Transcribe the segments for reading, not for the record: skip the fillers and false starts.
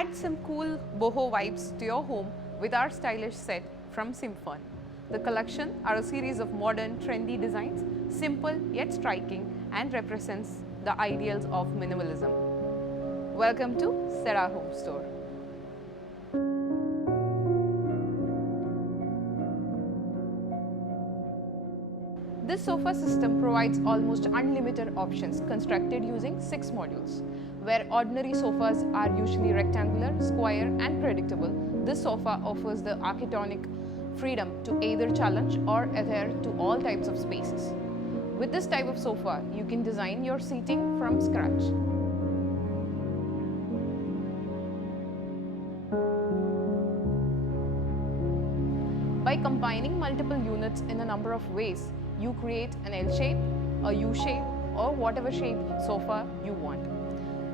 Add some cool boho vibes to your home with our stylish set from Symphon. The collection are a series of modern, trendy designs, simple yet striking, and represents the ideals of minimalism. Welcome to Cera Home Store. This sofa system provides almost unlimited options constructed using 6 modules. Where ordinary sofas are usually rectangular, square and predictable, this sofa offers the architectonic freedom to either challenge or adhere to all types of spaces. With this type of sofa, you can design your seating from scratch. By combining multiple units in a number of ways, you create an L shape, a U shape, or whatever shape sofa you want.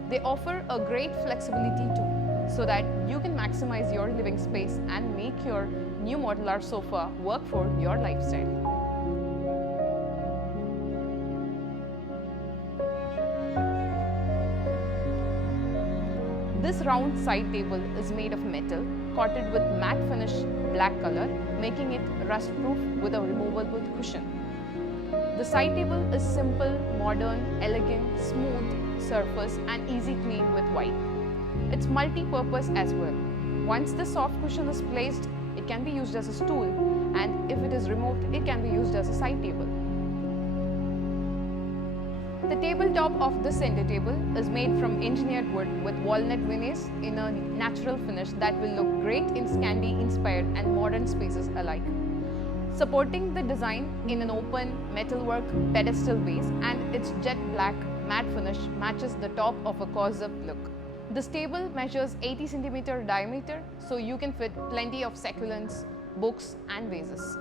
They offer a great flexibility too, so that you can maximize your living space and make your new modular sofa work for your lifestyle. This round side table is made of metal, coated with matte finish black color, making it rust proof with a removable cushion. The side table is simple, modern, elegant, smooth surface and easy clean with white. It's multi-purpose as well. Once the soft cushion is placed, it can be used as a stool, and if it is removed, it can be used as a side table. The tabletop of the center table is made from engineered wood with walnut veneers in a natural finish that will look great in Scandi-inspired and modern spaces alike. Supporting the design in an open metalwork pedestal base and its jet black matte finish matches the top of a close-up look. This table measures 80 cm diameter, so you can fit plenty of succulents, books and vases.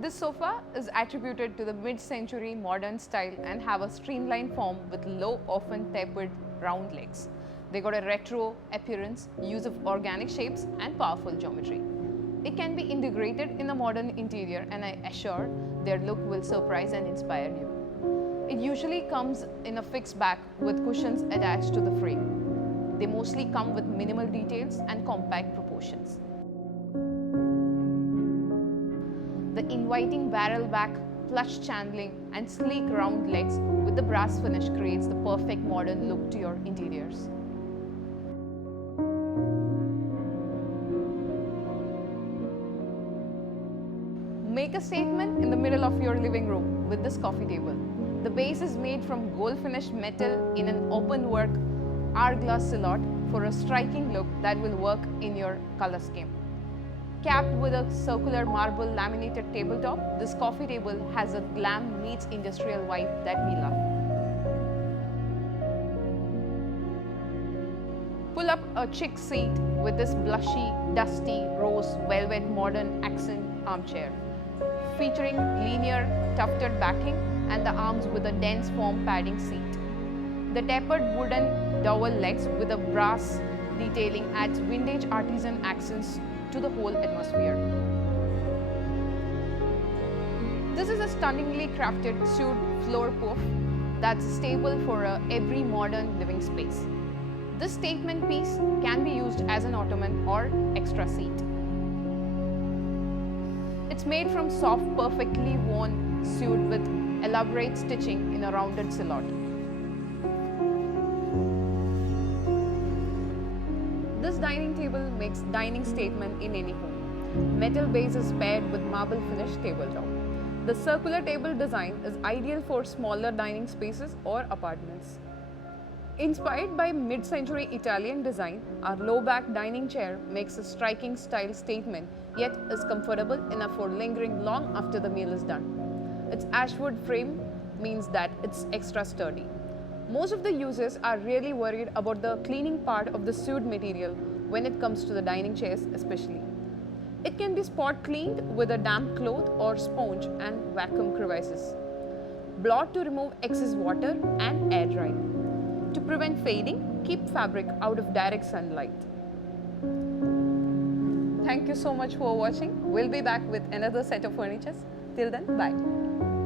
This sofa is attributed to the mid-century modern style and have a streamlined form with low, often tapered round legs. They got a retro appearance, use of organic shapes and powerful geometry. It can be integrated in a modern interior, and I assure their look will surprise and inspire you. It usually comes in a fixed back with cushions attached to the frame. They mostly come with minimal details and compact proportions. The inviting barrel back, plush channeling and sleek round legs with the brass finish creates the perfect modern look to your interiors. Make a statement in the middle of your living room with this coffee table. The base is made from gold finished metal in an open work hourglass silhouette for a striking look that will work in your color scheme. Capped with a circular marble laminated tabletop, this coffee table has a glam meets industrial vibe that we love. Pull up a chic seat with this blushy, dusty, rose velvet modern accent armchair, featuring linear tufted backing and the arms with a dense foam padding seat. The tapered wooden dowel legs with a brass detailing adds vintage artisan accents to the whole atmosphere. This is a stunningly crafted suede floor puff that's stable for every modern living space. This statement piece can be used as an ottoman or extra seat. It's made from soft, perfectly worn suede with elaborate stitching in a rounded silhouette. This dining table makes dining statement in any home. Metal base is paired with marble finished tabletop. The circular table design is ideal for smaller dining spaces or apartments. Inspired by mid-century Italian design, our low-back dining chair makes a striking style statement, yet is comfortable enough for lingering long after the meal is done. Its ashwood frame means that it's extra sturdy. Most of the users are really worried about the cleaning part of the suede material when it comes to the dining chairs especially. It can be spot cleaned with a damp cloth or sponge and vacuum crevices. Blot to remove excess water and air dry. To prevent fading, keep fabric out of direct sunlight. Thank you so much for watching. We'll be back with another set of furnitures. Till then, bye.